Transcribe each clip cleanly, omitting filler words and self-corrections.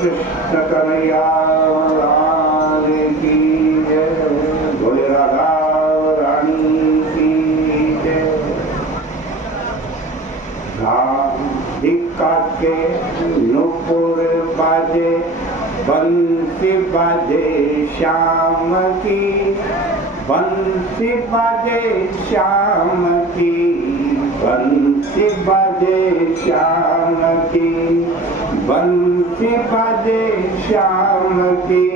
कृष्ण कन्हैया लाल की जय। बोले राधा रानी की जय। राधिका के नुपुर बाजे बंसी बाजे श्याम की, बंसी बाजे श्याम की, बंसी बाजे श्याम की, बंसी बाजे श्याम की,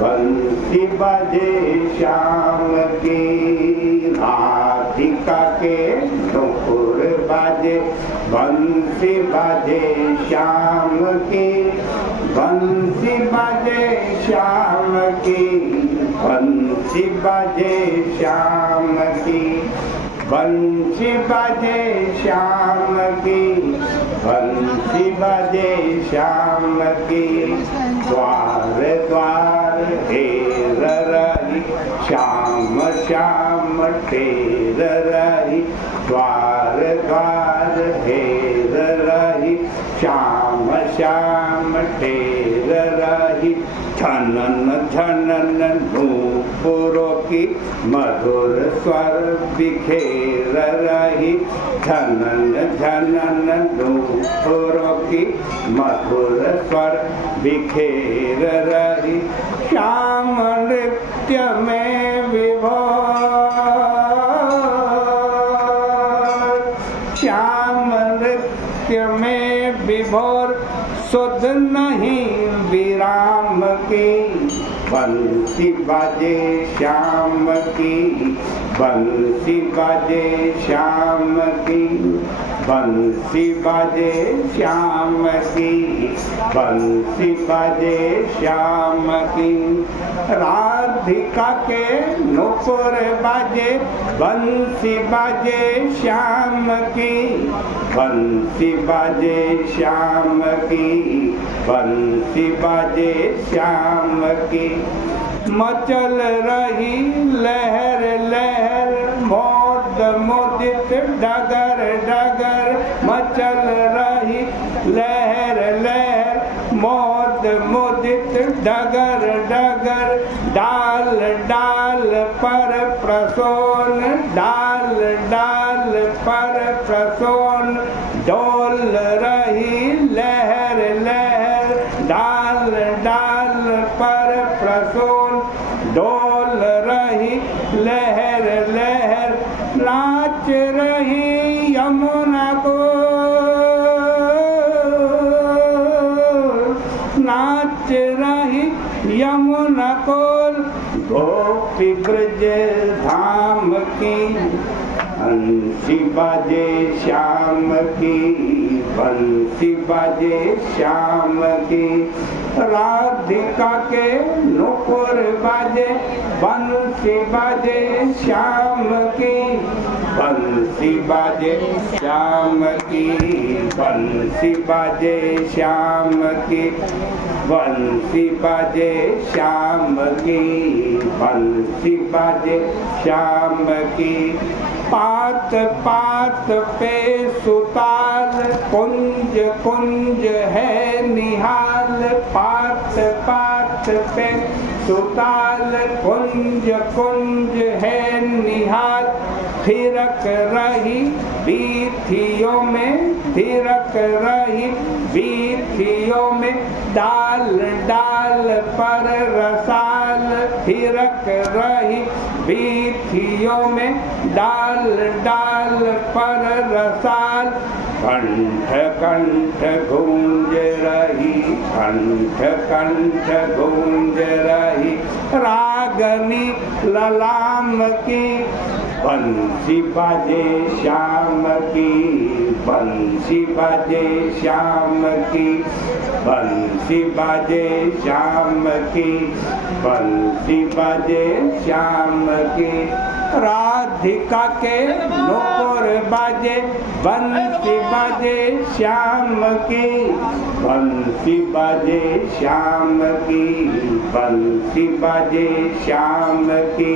बंसी बाजे श्याम की। राधिका के नुपुर बाजे बंसी बाजे श्याम की, बंसी बाजे श्याम की, बंसी बाजे श्याम की, बंसी बाजे श्याम की, बंसी बाजे श्याम की। द्वार द्वार हेर रही श्याम श्याम ठेर रही, द्वार द्वार हेर रही श्याम श्याम ठेर रही। झनन झनन नूपुरों की मधुर स्वर बिखेर रही, झनन झनन नूपुरों की मधुर स्वर बिखेर रही। श्याम नृत्य में विभोर, श्याम नृत्य में विभोर, सुध नहीं विराम की। बंसी बाजे श्याम की, बंसी बाजे श्याम की, बंसी बाजे श्याम की, बंसी बाजे श्याम की। राधिका के नुपुर बाजे बंसी बाजे श्याम की, बंसी बाजे श्याम की, बंसी बाजे श्याम की। मचल रही लहर लहर मोद मोदित डगर डगर, मचल रही लहर लहर मोद मोदित डगर डगर। डाल डाल पर प्रसोन, डाल डाल पर प्रसोन, डोल रही लहर लहर, डाल डाल पर प्रसोन, डोल रही लहर लहर। नाच रही यमुना को, नाच रही यमुना को, गोपी ब्रज धाम की। बंसी बाजे श्याम की, बंसी बाजे श्याम की। राधिका के नुपुर बाजे बंसी बाजे श्याम की, बंसी बाजे श्याम की, बंसी बाजे श्याम की, बंसी बाजे श्याम की, बंसी बाजे श्याम की। पात पात पे सुताल, कुंज कुंज है निहाल, पात पात पे सुताल, कुंज कुंज है निहाल। थिरक रही बीथियों में, थिरक रही बीथियों में, डाल डाल पर रसाल, थिरक रही बीथियों में, डाल डाल पर रसाल। कंठ कंठ गूंज रही, कंठ कंठ गूंज रही रागनी ललाम की। बंसी बाजे श्याम की, बंसी बाजे श्याम की, बंसी बाजे श्याम की, बंसी बाजे श्याम की। राधिका के नुपुर बाजे बंसी बाजे श्याम की, बंसी बाजे श्याम की, बंसी बाजे श्याम की,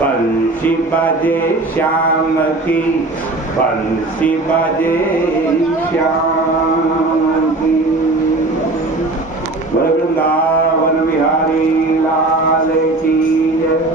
बंसी बाजे श्याम की, बंसी बाजे श्याम की। वृंदावन बिहारी